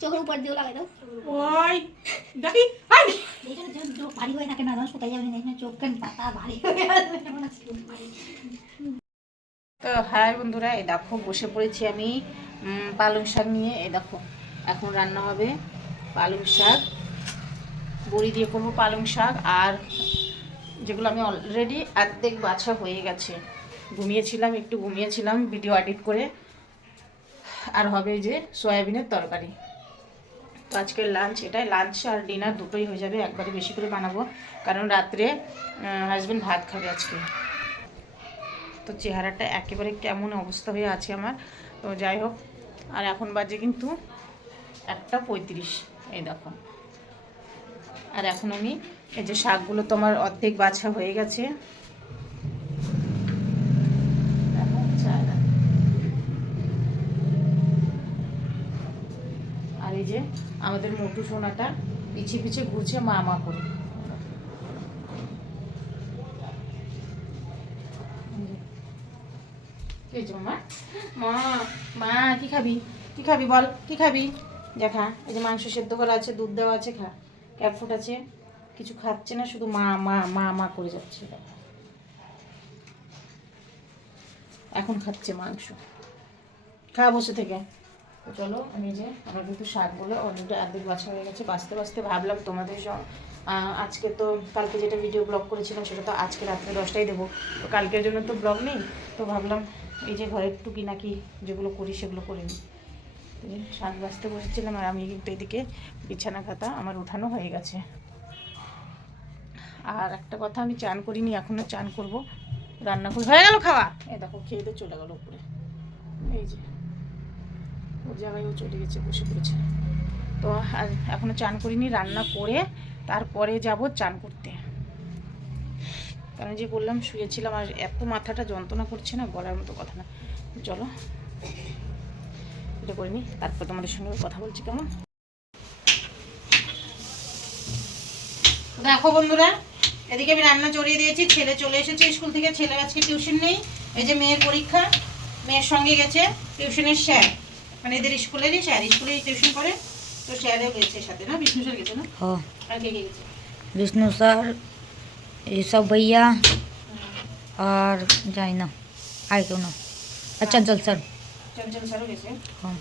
চোখের উপর দিয়েও লাগাই দাও। ওই দেখি ভারী হয়ে থাকে না, শুকাই যাবে না, চোখ কান পাতা ভারী হয়ে আসবে। তো হাই বন্ধুরা, এই দেখো বসে পড়েছি আমি পালং শাক নিয়ে। এই দেখো এখন রান্না হবে পালং শাক, বড়ি দিয়ে করবো পালং শাক। আর যেগুলো আমি অলরেডি অর্ধেক বাছা হয়ে গেছে, একটু ঘুমিয়েছিলাম ভিডিও এডিট করে। আর হবে যে সয়াবিনের তরকারি। তো আজকের লাঞ্চ এটাই, লাঞ্চ আর ডিনার দুটোই হয়ে যাবে, একবারে বেশি করে বানাবো, কারণ রাত্রে হাজব্যান্ড ভাত খাবে আজকে। তো চেহারাটা একেবারে কেমন অবস্থা হয়ে আছে আমার। তো যাই হোক, আর এখন বাজে কিন্তু 1:35। এই দেখো, আর এখন আমি এই যে শাকগুলো তো আমার অর্ধেক বাছা হয়ে গেছে। আর এই যে আমাদের মোটু সোনাটা পিছিয়ে পিছিয়ে ঘুরছে মা মা করে। মা মা মা কি খাবি, কি খাবি বল, কি খাবি? দেখা, এই যে মাংস সেদ্ধ করা আছে, দুধ দেওয়া আছে, খা। ক্যাপফুট আছে, কিছু খাচ্ছে না, শুধু মা মা মা মা করে যাচ্ছে। এখন খাচ্ছে মাংস, খা বসে থেকে। তো চলো, আমি যে আমার কিন্তু শাকগুলো অলরেডি অর্ধেক বাছা হয়ে গেছে। বাঁচতে বাঁচতে ভাবলাম তোমাদের আজকে তো কালকে যেটা ভিডিও ব্লগ করেছিলাম সেটা তো আজকে রাত্রে 10টায় দেবো। তো কালকের জন্য তো ব্লগ নেই, তো ভাবলাম এই যে ঘরের টুকিনাকি যেগুলো করি সেগুলো করে নিই। শাক বাঁচতে বসেছিলাম, আর আমি কিন্তু এদিকে বিছানা খাতা আমার উঠানো হয়ে গেছে। আর একটা কথা, আমি চান করিনি, এখনও চান করব, রান্না করে হয়ে গেল খাওয়া। এই দেখো খেয়ে দিয়ে চলে গেল উপরে, এই যে ওর জায়গায় ও চলে গেছে, বসে পড়েছে। তো আর এখনও চান করিনি, রান্না করে তারপরে যাব চান করতে। কারণ যে বললাম শুয়েছিলাম, আর এত মাথাটা যন্ত্রণা করছে না, বলার মতো কথা না। চলো এটা করে নিই, তারপর তোমাদের সঙ্গে কথা বলছি কেমন। দেখো বন্ধুরা, এদিকে আমি রান্না চড়িয়ে দিয়েছি, ছেলে চলে এসেছে স্কুল থেকে। ছেলের আজকে টিউশন নেই, এই যে মেয়ের পরীক্ষা, মেয়ের সঙ্গে গেছে টিউশনের স্যার, মানে এদের স্কুলেরই স্যার, স্কুলেই টিউশন করে। তো স্যারও গেছে সাথে, না বিষ্ণু স্যার গেছে না? हाँ, আর কে কে গেছে? विष्णु सर, ये सब भैया और जाए ना, आए क्यों ना, अच्छा चल सर। চঞ্চল স্যারও গেছে। हाँ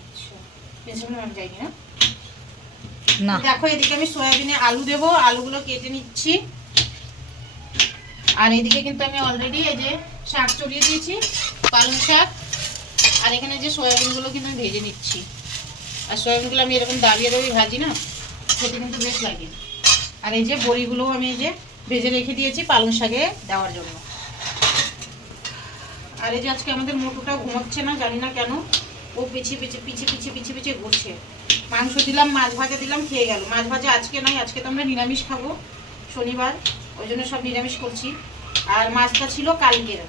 আচ্ছা, প্রিন্সিপাল ম্যাম যায়নি না? ना, দেখো এদিকে আমি সয়াবিনে আলু দেবো, আলুগুলো কেটে নিচ্ছি। আর এদিকে কিন্তু আমি অলরেডি এই যে শাক চড়িয়ে দিয়েছি, পালং শাক। আর এখানে যে সয়াবিনগুলো কিন্তু আমি ভেজে নিচ্ছি। আর সয়াবিনগুলো আমি এরকম দাবিয়ে দাবিয়ে ভাজি না, খেতে কিন্তু বেশ লাগে। আর এই যে বড়িগুলোও আমি এই যে ভেজে রেখে দিয়েছি পালং শাকে দেওয়ার জন্য। আর এই যে আজকে আমাদের মোটুটাও ঘুমাচ্ছে না, জানি না কেন, ও পিছিয়ে পিছিয়ে পিছিয়ে পিছিয়ে পিছিয়ে পিছিয়ে ঘুরছে। মাংস দিলাম, মাছ ভাজা দিলাম, খেয়ে গেল। মাছ ভাজা আজকে নয়, আজকে তো আমরা নিরামিষ খাবো, শনিবার, ওই জন্য সব নিরামিষ করছি। আর মাছটা ছিল কালকের,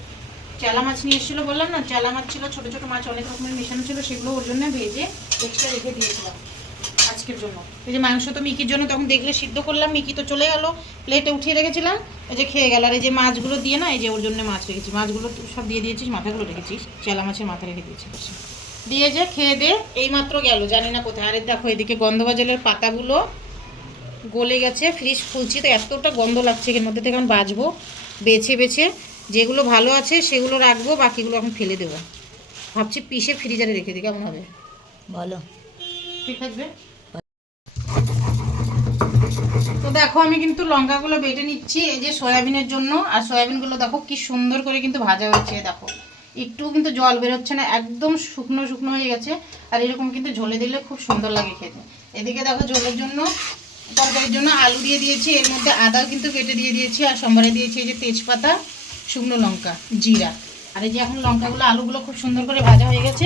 চেলা মাছ নিয়ে এসেছিলো, বললাম না চেলা মাছ ছিল, ছোটো ছোটো মাছ অনেক রকমের মেশানো ছিল, সেগুলো ওর জন্য ভেজে এক্সট্রা রেখে দিয়েছিলাম আজকের জন্য। এই যে মাংস তো মিকির জন্য তখন দেখলে সিদ্ধ করলাম, মিকি তো চলে গেল, প্লেটে উঠিয়ে রেখেছিলাম, এই যে খেয়ে গেল। আর এই যে মাছগুলো দিয়ে না, এই যে ওর জন্য মাছ রেখেছি, মাছগুলো সব দিয়ে দিয়েছিস, মাথাগুলো রেখেছিস, চেলা মাছের মাথা রেখে দিয়েছিস, দিয়ে যে খেয়ে দে এইমাত্র গেল, জানি না কোথায়। আরে দেখো এদিকে গন্ধবাজলের পাতাগুলো গলে গেছে, ফ্রিজ খুলছি তো এতটা গন্ধ লাগছে, এর মধ্যে থেকে আমি বাছবো, বেছে বেছে যেগুলো ভালো আছে সেগুলো রাখবো, বাকিগুলো এখন ফেলে দেবো। ভাবছি পিষে ফ্রিজারে রেখে দিই, কেমন হবে? ভালো, ঠিক থাকবে। তো দেখো আমি কিন্তু লঙ্কাগুলো বেটে নিচ্ছি এই যে সয়াবিনের জন্য। আর সয়াবিনগুলো দেখো কি সুন্দর করে কিন্তু ভাজা হয়েছে, দেখো একটু কিন্তু জল বেরোচ্ছে না, একদম শুকনো শুকনো হয়ে গেছে। আর এরকম কিন্তু ঝোলে দিলে খুব সুন্দর লাগে খেতে। এদিকে দেখো ঝোলের জন্য, তরকারির জন্য আলু দিয়ে দিয়েছি, এর মধ্যে আদাও কিন্তু কেটে দিয়ে দিয়েছি, আর সম্বারে দিয়েছি এই যে তেজপাতা, শুকনো লঙ্কা, জিরা। আর এই যে এখন লঙ্কাগুলো, আলুগুলো খুব সুন্দর করে ভাজা হয়ে গেছে।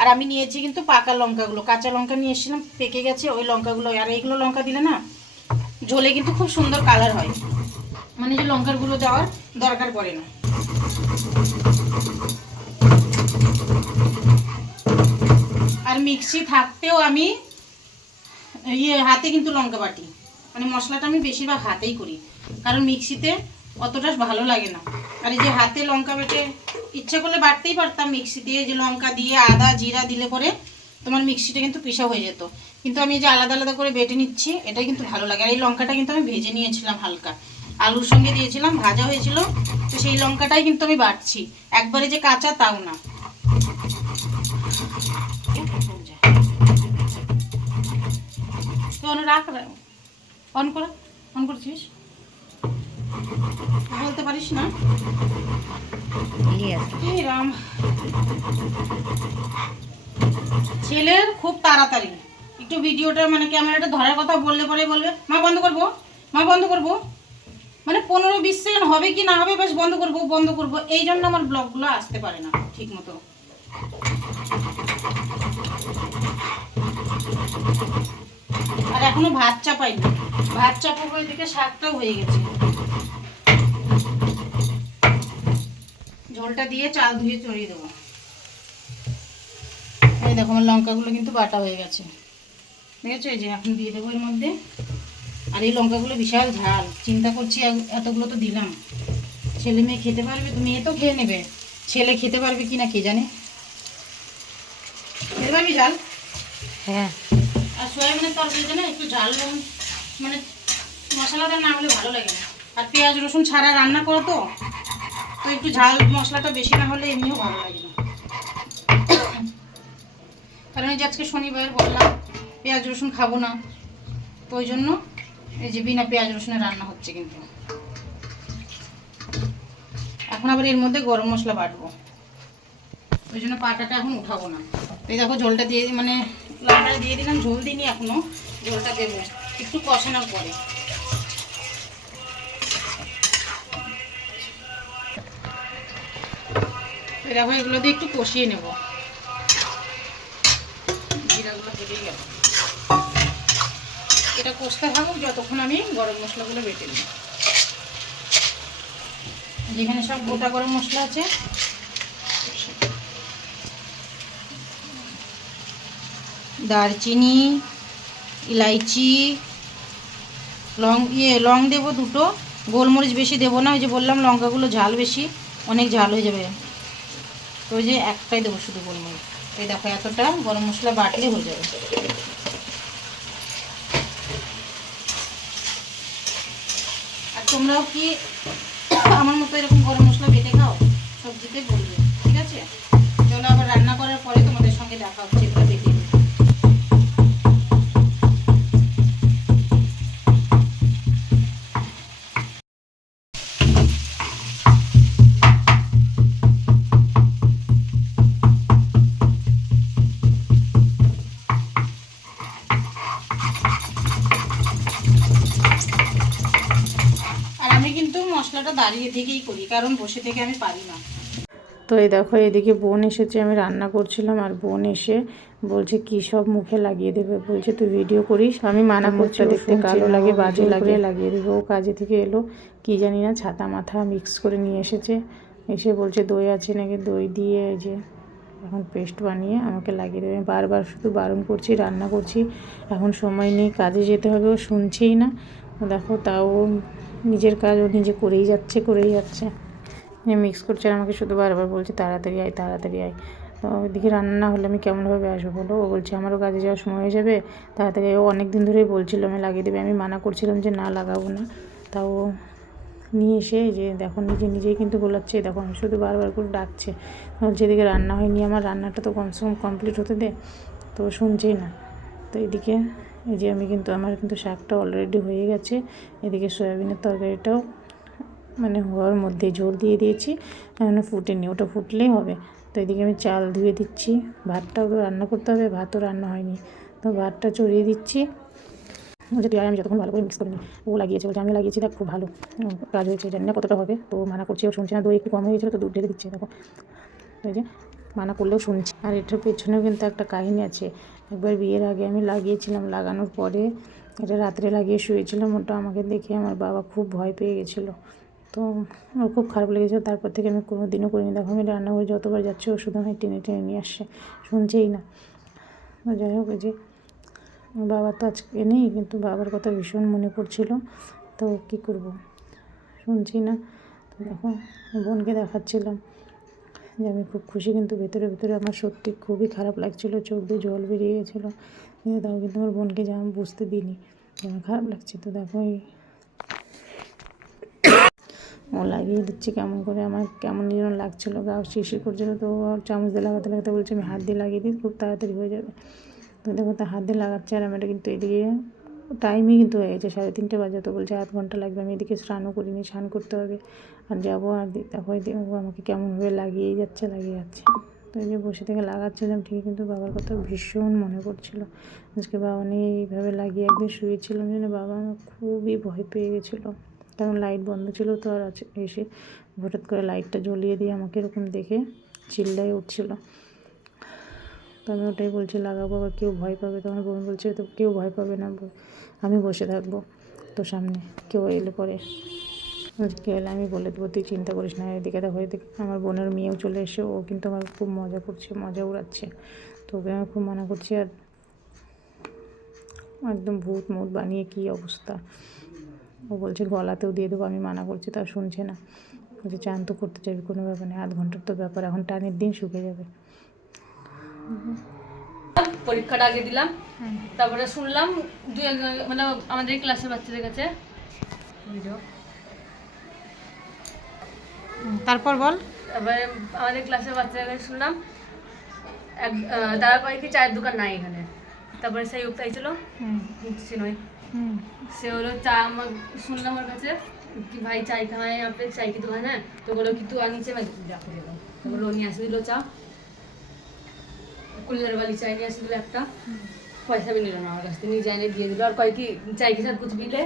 আর আমি নিয়েছি কিন্তু পাকা লঙ্কাগুলো, কাঁচা লঙ্কা নিয়ে এসেছিলাম, পেকে গেছে ওই লঙ্কাগুলো। আর এইগুলো লঙ্কা দিলে না ঝোলে কিন্তু খুব সুন্দর কালার হয়, মানে যে লঙ্কার গুঁড়ো দেওয়ার দরকার পড়ে না। আর মিক্সি থাকতেও আমি হাতে কিন্তু লঙ্কা বাটি, মানে মশলাটা আমি বেশিরভাগ হাতেই করি, কারণ মিক্সিতে অতটা ভালো লাগে না। আর এই যে হাতে লঙ্কা বেটে ইচ্ছে করলে বাটতেই পারতাম মিক্সি দিয়ে, যে লঙ্কা দিয়ে আদা জিরা দিলে পরে তোমার মিক্সিটা কিন্তু পিসা হয়ে যেত, কিন্তু আমি এই যে আলাদা আলাদা করে বেটে নিচ্ছি, এটাই কিন্তু ভালো লাগে। আর এই লঙ্কাটা কিন্তু আমি ভেজে নিয়েছিলাম, হালকা আলুর সঙ্গে দিয়েছিলাম, ভাজা হয়েছিল, তো সেই লঙ্কাটাই কিন্তু আমি বাটছি, একবারে যে কাঁচা তাও না। রাখ, অন করা, অন করছিস, বলতে পারিস না। রাম, ছেলের খুব তাড়াতাড়ি একটু ভিডিওটা মানে ক্যামেরাটা ধরার কথা বললে পরে বলবে মা বন্ধ করবো, মা বন্ধ করবো, মানে 15-20 সেকেন্ড হবে কি না হবে, বেশ বন্ধ করবো বন্ধ করবো, এই জন্য আমার ব্লগগুলো আসতে পারে না ঠিক মতো। আর এখনো ভাত চাপাই না, ভাত চাপাবো, এদিকে শাকটাও হয়ে গেছে, ঝোলটা দিয়ে চাল ধুয়ে চড়িয়ে দেবো। এই দেখো আমার লঙ্কাগুলো কিন্তু বাটা হয়ে গেছে, দেখেছো? এই যে এখন দিয়ে দেবো এর মধ্যে। আর এই লঙ্কাগুলো বিশাল ঝাল, চিন্তা করছি এতগুলো তো দিলাম, ছেলে মেয়ে খেতে পারবে তো? মেয়ে তো খেয়ে নেবে, ছেলে খেতে পারবে কি না কে জানে। খেতে পারবি ঝাল? হ্যাঁ। আর সয়াবিনের তরকারিতে না একটু ঝাল মানে মশলাটা না হলে ভালো লাগে না, আর পেঁয়াজ রসুন ছাড়া রান্না করো তো একটু ঝাল মশলাটা বেশি না হলে এমনিও ভালো লাগে না। কারণ এই যে আজকে শনিবার বললাম পেঁয়াজ রসুন খাবো না, তো ওই জন্য এই যে বিনা পেঁয়াজ রসুনে রান্না হচ্ছে। কিন্তু এখন আবার এর মধ্যে গরম মশলা বাটবো, ওই জন্য পাটাটা এখন উঠাবো না। এই দেখো ঝোলটা দিয়ে মানে লঙ্কাটা দিয়ে দিলাম, ঝোল দিইনি এখনো, ঝোলটা দেবো একটু কষানোর পরে। দেখো এগুলো দিয়ে একটু কষিয়ে নেব, জিরাগুলো বেরিয়ে গেল, এটা কষতে থাকুক যতক্ষণ আমি গরম মশলাগুলো বেটে নিই। যেখানে সব গোটা গরম মশলা আছে, দারচিনি, ইলাইচি, লং দেবো 2টো, গোলমরিচ বেশি দেবো না, ওই যে বললাম লঙ্কাগুলো ঝাল বেশি, অনেক ঝাল হয়ে যাবে, তো ওই যে একটাই দেবো শুধু গোলমরিচ। এই দেখো এতটা গরম মশলা বাটলে হয়ে যাবে। আর তোমরাও কি আমার মতো এরকম গরম মশলা বেটে খাও সবজিতে বলবে, ঠিক আছে? চলো আবার রান্না করার পরে তোমাদের সঙ্গে দেখা হচ্ছে এগুলো বেটে। মশলাটা দাঁড়িয়ে থেকেই করি, কারণ বসে থেকে আমি পারি না। তো এই দেখো এদিকে বোন এসেছে, আমি রান্না করছিলাম আর বোন এসে বলছে কি সব মুখে লাগিয়ে দেবে, বলছে তুই ভিডিও করিস, আমি মানা করছি, দেখতে কালো লাগে বাজে লাগে, লাগিয়ে দেবে। ও কাজে থেকে এলো, কি জানি না ছাতা মাথা মিক্স করে নিয়ে এসেছে, এসে বলছে দই আছে নাকি, দই দিয়ে এই যে এখন পেস্ট বানিয়ে আমাকে লাগিয়ে দেবে। বারবার শুধু বারণ করছি, রান্না করছি, এখন সময় নেই, কাজে যেতে হবে, ও শুনছেই না। দেখো তাও নিজের কাজ ও নিজে করেই যাচ্ছে মিক্স করছে, আর আমাকে শুধু বারবার বলছে তাড়াতাড়ি আয় তাড়াতাড়ি আয়। তো ওইদিকে রান্না হলে আমি কেমনভাবে আসবো বলো? ও বলছে আমারও কাজে যাওয়ার সময় হয়ে যাবে, তাড়াতাড়ি। ও অনেক দিন ধরেই বলছিল আমি লাগিয়ে দেবে, আমি মানা করছিলাম যে না লাগাবো না, তাও নিয়ে এসে যে দেখো নিজেই কিন্তু গোলাচ্ছে, দেখো আমি শুধু বারবার করে ডাকছে, যেদিকে রান্না হয়নি, আমার রান্নাটা তো কমসে কম কমপ্লিট হতে দে, তো শুনছেই না। তো এদিকে এই যে আমি কিন্তু আমার কিন্তু শাকটা অলরেডি হয়ে গেছে, এদিকে সয়াবিনের তরকারিটাও মানে হওয়ার মধ্যে ঝোল দিয়ে দিয়েছি, মানে ফুটেনি, ওটা ফুটলেই হবে। তো এদিকে আমি চাল ধুয়ে দিচ্ছি, ভাতটাও তো রান্না করতে হবে, ভাতও রান্না হয়নি, তো ভাতটা চড়িয়ে দিচ্ছি। বলছে তুই আমি যতক্ষণ ভালো করে মিক্স করে নিই, ও লাগিয়েছে, বলছে আমি লাগিয়েছি, দেখ খুব ভালো কাজ হয়েছে, জানি না কতটা হবে, তো মানা করছি, ও শুনছে না, দই একটু কম হয়ে গেছিলো তো দুধ ঢেলে দিচ্ছে, দেখো ওই যে মানা করলেও শুনছি। আর এটার পেছনেও কিন্তু একটা কাহিনী আছে, একবার বিয়ের আগে আমি লাগিয়েছিলাম, লাগানোর পরে এটা রাত্রে লাগিয়ে শুয়েছিলাম, ওটা আমাকে দেখে আমার বাবা খুব ভয় পেয়ে গেছিলো, তো ওর খুব খারাপ লেগেছিলো, তারপর থেকে আমি কোনো দিনও করিনি। দেখো আমি রান্নাঘরে যতবার যাচ্ছি ও শুধু আমি টেনে নিয়ে আসছে, শুনছেই না। যাই হোক, যে বাবা তো আজকে নেই, কিন্তু বাবার কথা ভীষণ মনে পড়ছিল, তো কী করব, শুনছি না। তো দেখো বোনকে দেখাচ্ছিলাম যে আমি খুব খুশি, কিন্তু ভেতরে ভেতরে আমার সত্যি খুবই খারাপ লাগছিলো, চোখ দিয়ে জল বেরিয়ে গেছিলো, কিন্তু তাও কিন্তু আমার বোনকে যা আমি বুঝতে দিইনি যে আমার খারাপ লাগছে। তো দেখো ও লাগিয়ে দিচ্ছে কেমন করে, আমার কেমন যেন লাগছিলো, গা শিরশির করছিলো। তো চামচ দিয়ে লাগাতে লাগাতে বলছে আমি হাত দিয়ে লাগিয়ে দিই, খুব তাড়াতাড়ি হয়ে যাবে। তো দেখো তা হাত দিয়ে লাগাচ্ছে, আর আমি এটা কিন্তু এদিকে টাইমই কিন্তু হয়ে গেছে 3:30 বাজে। তো বলছে 1/2 ঘন্টা লাগবে, আমি এদিকে স্নানও করিনি, স্নান করতে হবে আর যাবো। আর দেখো দেখো আমাকে কেমনভাবে লাগিয়েই যাচ্ছে। তো এই যে বসে থেকে লাগাচ্ছিলাম ঠিকই, কিন্তু বাবার কথা ভীষণ মনে পড়ছিলো। আজকে বাবা নিয়ে এইভাবে লাগিয়ে একদিন শুয়েছিলাম জন্য বাবা আমার খুবই ভয় পেয়ে গেছিলো, কারণ লাইট বন্ধ ছিল। তো আর এসে হঠাৎ করে লাইটটা জ্বলিয়ে দিয়ে আমাকে এরকম দেখে চিল্লায় উঠছিলো। তো আমি ওটাই বলছি লাগাবো, আবার কেউ ভয় পাবে। তো আমার বোন বলছে তো কেউ ভয় পাবে না, আমি বসে থাকবো তো সামনে, কেউ এলে পরে কেউ এলে আমি বলে দেবো, তুই চিন্তা করিস না। এদিকে দেখো এদিকে আমার বোনের মেয়েও চলে এসে, ও কিন্তু আমার খুব মজা করছে, মজা উড়াচ্ছে। তো ওকে আমি খুব মানা করছি, আর একদম ভূত মুত বানিয়ে কী অবস্থা। ও বলছে গলাতেও দিয়ে দেবো, আমি মানা করছি, তা শুনছে না। বলছে চান তো করতে চাইবি, কোনো ব্যাপার নেই, 1/2 ঘন্টার তো ব্যাপার, এখন টানের দিন শুকে যাবে। পরীক্ষাটা আগে দিলাম, তারপরে শুনলাম মানে আমাদের ক্লাসের বাচ্চাদের কাছে ভিডিও। তারপর বল। তারপরে আমাদের ক্লাসের বাচ্চাদের কাছে শুনলাম তারা কয় কি চায়ের দোকান নাই এখানে। তারপরে সেই উক্তাই ছিল সিনয়, সে হলো চা আমার শুনলাম ওর কাছে कि भाई चाय कहाँ है, यहाँ पे चाय की दुकान है। तो बोलो कि तू आ नीचे, मैं जाके दे दूँ। तो बोलो नहीं আসে দিল চা, কুলার वाली चाय नहीं আসে দিল একটা, पैसा भी नहीं लेना আমার কাছ থেকে, नहीं जाने দিয়ে दिलो। और कहे कि चाय के साथ कुछ भी ले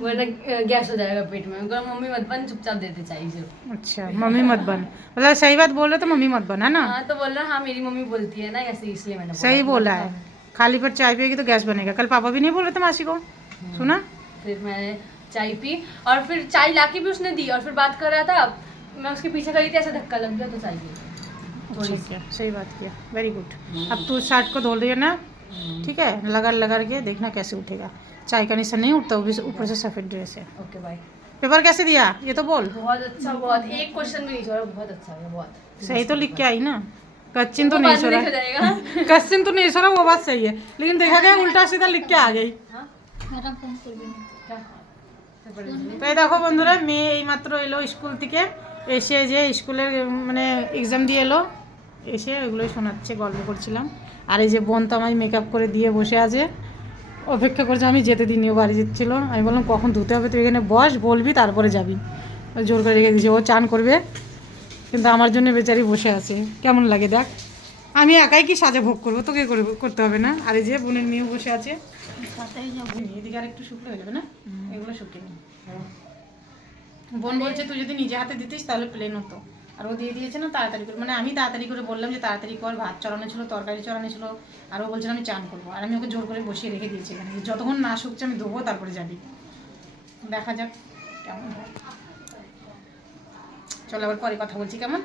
वरना गैस हो जाएगा पेट में। मैं मम्मी मत बन, चुपचाप देते चाय से। अच्छा मम्मी मत बन, मतलब सही बात बोल रहे तो मम्मी मत बन, है ना? हाँ तो बोल रहा हाँ मेरी मम्मी बोलती है ना ऐसे, इसलिए मैंने सही बोला है, खाली पेट चाय पिएगी तो गैस बनेगा। कल पापा भी नहीं बोल रहे थे मासी को, सुना? फिर मैंने चाय पी, और फिर चाय लाके भी उसने दी, और फिर बात कर रहा था, मैं उसके पीछे गई थी, ऐसा धक्का लग गया तो चाय पी। अच्छा किया, सही बात किया, वेरी गुड। अब तू शर्ट को धो रही है ना, ठीक है, लगा के देखना कैसे उठेगा। चाय का निशान नहीं उठता, वो भी ऊपर से सफेद ड्रेस है। Okay bye. पेपर कैसे दिया ये तो बोल। बहुत अच्छा, बहुत एक क्वेश्चन भी नहीं छोड़ा, बहुत अच्छा है, बहुत सही तो लिख के आई ना, क्वेश्चन तो वो नहीं बाद में छोड़ा, देखा जाएगा। क्वेश्चन तो नहीं छोड़ा, वो बात सही है, लेकिन देखा गया उल्टा सीधा लिख के आ गई। हाँ क्या তো এই দেখো বন্ধুরা, মেয়ে এইমাত্র এলো স্কুল থেকে, এসে যে স্কুলের মানে এক্সাম দিয়ে এলো, এসে ওইগুলোই শোনাচ্ছে, গল্প করছিলাম। আর এই যে বোন তো আমায় মেকআপ করে দিয়ে বসে আছে, অপেক্ষা করছে, আমি যেতে দিইনি, ও বাড়ি যাচ্ছিলো। আমি বললাম কখন ধুতে হবে, তুই এখানে বস, বলবি তারপরে যাবি। জোর করে রেখে দিয়েছে, ও চান করবে কিন্তু আমার জন্য বেচারি বসে আছে। কেমন লাগে দেখ, আমি একাই কি সাজা ভোগ করবো, তোকে করতে হবে না। আর এই যে বোনের মেয়েও বসে আছে, এদিকে আর একটু শুকনো হয়ে যাবে না, এগুলো শুকিয়ে নি। বোন বলছে তুই যদি নিজে হাতে দিতিস তাহলে প্লেন হতো, আর ও দিয়ে দিয়েছে না তাড়াতাড়ি করে, মানে আমি তাড়াতাড়ি করে বললাম যে তাড়াতাড়ি কর, ভাত চড়ানো ছিল, তরকারি চড়ানো ছিল, আর ও বলছিল আমি চান করবো, আর আমি ওকে জোর করে বসিয়ে রেখে দিয়েছি এখানে, যতক্ষণ না শুকছে আমি ধোবো, তারপরে যাবি। দেখা যাক কেমন হয়, চলো আবার পরে কথা বলছি, কেমন।